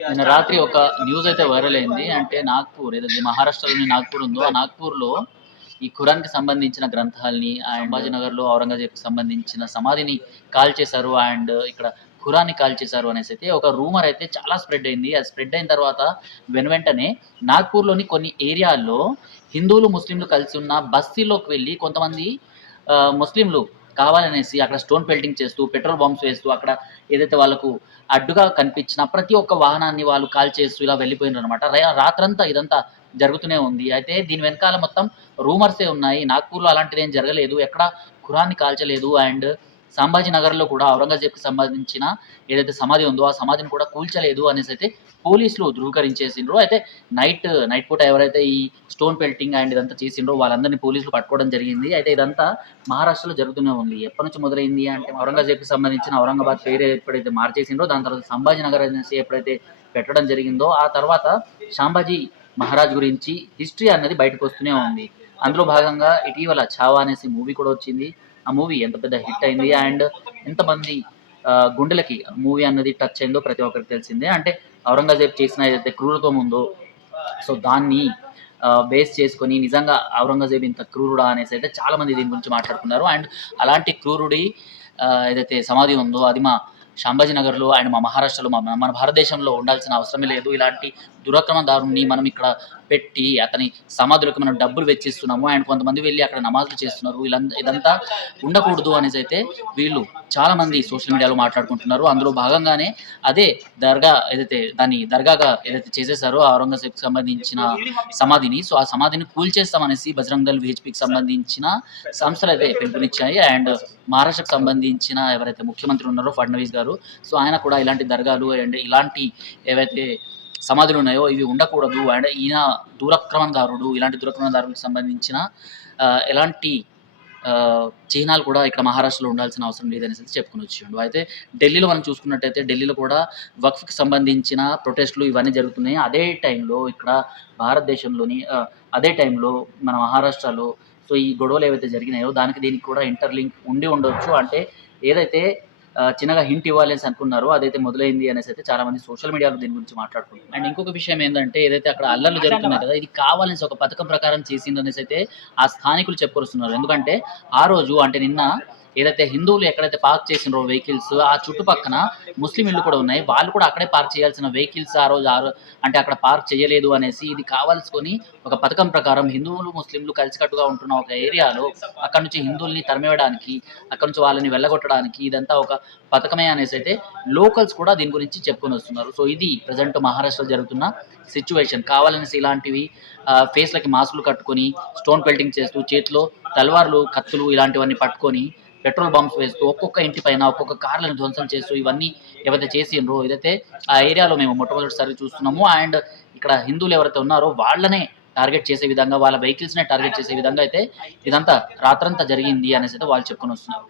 నిన్న రాత్రి ఒక న్యూస్ అయితే వైరల్ అయింది. అంటే నాగ్పూర్ ఏదైతే మహారాష్ట్రలోని నాగ్పూర్ ఉందో, ఆ నాగ్పూర్‌లో ఈ ఖురాన్‌కి సంబంధించిన గ్రంథాల్ని సంభాజీనగర్‌లో ఔరంగజేబ్‌కి సంబంధించిన సమాధిని కాల్చేశారు. అండ్ ఇక్కడ ఖురాన్‌ని కాల్చేశారు అనేసైతే ఒక రూమర్ అయితే చాలా స్ప్రెడ్ అయింది. అది స్ప్రెడ్ అయిన తర్వాత వెనువెంటనే నాగ్పూర్‌లోని కొన్ని ఏరియాల్లో హిందువులు, ముస్లింలు కలిసి ఉన్న బస్తీలోకి వెళ్లి కొంతమంది ముస్లింలు కావాలనేసి అక్కడ స్టోన్ పెల్టింగ్ చేస్తూ, పెట్రోల్ బాంబ్స్ వేస్తూ, అక్కడ ఏదైతే వాళ్ళకు అడ్డుగా కనిపించిన ప్రతి ఒక్క వాహనాన్ని వాళ్ళు కాల్చేస్తూ ఇలా వెళ్ళిపోయినారనమాట. రాత్రంతా ఇదంతా జరుగుతూనే ఉంది. అయితే దీని వెనకాల మొత్తం రూమర్సే ఉన్నాయి. నాగ్పూర్‌లో అలాంటిదేం జరగలేదు. ఎక్కడ ఖురాన్‌ని కాల్చలేదు. అండ్ సంభాజీ నగర్‌లో కూడా ఔరంగజేబ్‌కి సంబంధించిన ఏదైతే సమాధి ఉందో, ఆ సమాధిని కూడా కూల్చలేదు అనేసైతే పోలీసులు ధృవీకరించేసిండ్రు. అయితే నైట్ పూట ఎవరైతే ఈ స్టోన్ పెల్టింగ్ అండ్ ఇదంతా చేసిండ్రో వాళ్ళందరినీ పోలీసులు పట్టుకోవడం జరిగింది. అయితే ఇదంతా మహారాష్ట్రలో జరుగుతూనే ఉంది. ఎప్పటినుంచి మొదలైంది అంటే ఔరంగజేబ్‌కి సంబంధించిన ఔరంగాబాద్ పేరు ఎప్పుడైతే మార్చేసిండ్రో దాని తర్వాత సంభాజీ నగర్ అనేసి ఎప్పుడైతే పెట్టడం జరిగిందో ఆ తర్వాత శాంభాజీ మహారాజ్ గురించి హిస్టరీ అన్నది బయటకొస్తూనే ఉంది. అందులో భాగంగా ఇటీవల 'ఛావా' అనేసి మూవీ కూడా వచ్చింది. ఆ మూవీ ఎంత పెద్ద హిట్ అయింది. అండ్ ఎంతమంది గుండెలకి మూవీ అన్నది టచ్ అయిందో ప్రతి ఒక్కరికి తెలిసిందే. అంటే ఔరంగజేబ్ చేసిన ఏదైతే క్రూరత్వం ఉందో సో దాన్ని బేస్ చేసుకొని నిజంగా ఔరంగజేబ్ ఇంత క్రూరుడా అనేసి అయితే చాలా మంది దీని గురించి మాట్లాడుకున్నారు. అండ్ అలాంటి క్రూరుడి ఏదైతే సమాధి ఉందో అది మా శాంభాజీ నగర్‌లో అండ్ మా మహారాష్ట్రలో మన భారతదేశంలో ఉండాల్సిన అవసరమే లేదు. ఇలాంటి దురాక్రమణదారుడిని మనం ఇక్కడ పెట్టి అతని సమాధులకు మనం డబ్బులు వెచ్చిస్తున్నాము. అండ్ కొంతమంది వెళ్లి అక్కడ నమాజులు చేస్తున్నారు. ఇదంతా ఉండకూడదు అనేసి అయితే వీళ్ళు చాలా మంది సోషల్ మీడియాలో మాట్లాడుకుంటున్నారు. అందులో భాగంగానే అదే దర్గా ఏదైతే దాన్ని దర్గాగా ఏదైతే చేసేసారో ఔరంగజేబ్‌కి సంబంధించిన సమాధిని, సో ఆ సమాధిని కూల్చేస్తామనేసి బజరంగ్ దళ్, వీహెచ్‌పీకి సంబంధించిన సంస్థలైతే పిలుపునిచ్చాయి. అండ్ మహారాష్ట్రకు సంబంధించిన ఎవరైతే ముఖ్యమంత్రి ఉన్నారో ఫడ్నవీస్ గారు, సో ఆయన కూడా ఇలాంటి దర్గాలు అండ్ ఇలాంటి ఏవైతే సమాధులు ఉన్నాయో ఇవి ఉండకూడదు. అండ్ ఈయన దూరాక్రమణదారుడు, ఇలాంటి దురాక్రమణదారులకు సంబంధించిన ఎలాంటి చిహ్నాలు కూడా ఇక్కడ మహారాష్ట్రలో ఉండాల్సిన అవసరం లేదనేసి చెప్పుకొని వచ్చిండు. అయితే ఢిల్లీలో మనం చూసుకున్నట్టయితే ఢిల్లీలో కూడా వక్ఫ్‌కి సంబంధించిన ప్రొటెస్టులు ఇవన్నీ జరుగుతున్నాయి. అదే టైంలో ఇక్కడ భారతదేశంలోని అదే టైంలో మన మహారాష్ట్రలో సో ఈ గొడవలు ఏవైతే జరిగినాయో దానికి దీనికి కూడా ఇంటర్‌లింక్ ఉండి ఉండొచ్చు. అంటే ఏదైతే చిన్నగా హింట్ ఇవ్వాలి అనేసి అనుకున్నారో అదైతే మొదలైంది అనేసి అయితే చాలా మంది సోషల్ మీడియాలో దీని గురించి మాట్లాడుకుంటున్నారు. అండ్ ఇంకొక విషయం ఏందంటే ఏదైతే అక్కడ అల్లర్లు జరుగుతున్నాయి కదా! ఇది కావాలనేసి ఒక పథకం ప్రకారం చేసిందనేసి అయితే ఆ స్థానికులు చెప్పుకొస్తున్నారు. ఎందుకంటే ఆ రోజు అంటే నిన్న ఏదైతే హిందువులు ఎక్కడైతే పార్క్ చేసిండ్రో వెహికల్స్ ఆ చుట్టుపక్కన ముస్లిం ఇళ్ళు కూడా ఉన్నాయి. వాళ్ళు కూడా అక్కడే పార్క్ చేయాల్సిన వెహికల్స్ అంటే అక్కడ పార్క్ చేయలేదు అనేసి ఇది కావాల్సుకొని ఒక పథకం ప్రకారం హిందువులు, ముస్లింలు కలిసికట్టుగా ఉంటున్న ఒక ఏరియాలో అక్కడి నుంచి హిందువుల్ని తరిమివేయడానికి, అక్కడి నుంచి వాళ్ళని వెళ్ళగొట్టడానికి ఇదంతా ఒక పథకమే అనేసి అయితే లోకల్స్ కూడా దీని గురించి చెప్పుకొని వస్తున్నారు. సో ఇది ప్రెజెంట్ మహారాష్ట్రలో జరుగుతున్న సిట్యుయేషన్. కావాలనేసి ఇలాంటివి ఫేస్‌లకి మాస్కులు కట్టుకొని, స్టోన్ పెల్టింగ్ చేస్తూ, చేతిలో తల్వార్లు, కత్తులు ఇలాంటివన్నీ పట్టుకొని పెట్రోల్ బాంబ్స్ వేస్తూ, ఒక్కొక్క ఇంటి పైన ఒక్కొక్క కార్లను ధ్వంసం చేస్తూ ఇవన్నీ ఏవైతే చేసిండ్రో ఇదైతే ఆ ఏరియాలో మేము మొట్టమొదటిసారి చూస్తున్నాము. అండ్ ఇక్కడ హిందువులు ఎవరైతే ఉన్నారో వాళ్ళనే టార్గెట్ చేసే విధంగా, వాళ్ళ వెహికల్స్‌నే టార్గెట్ చేసే విధంగా అయితే ఇదంతా రాత్రంతా జరిగింది అనేసి అయితే వాళ్ళు చెప్పుకొని వస్తున్నారు.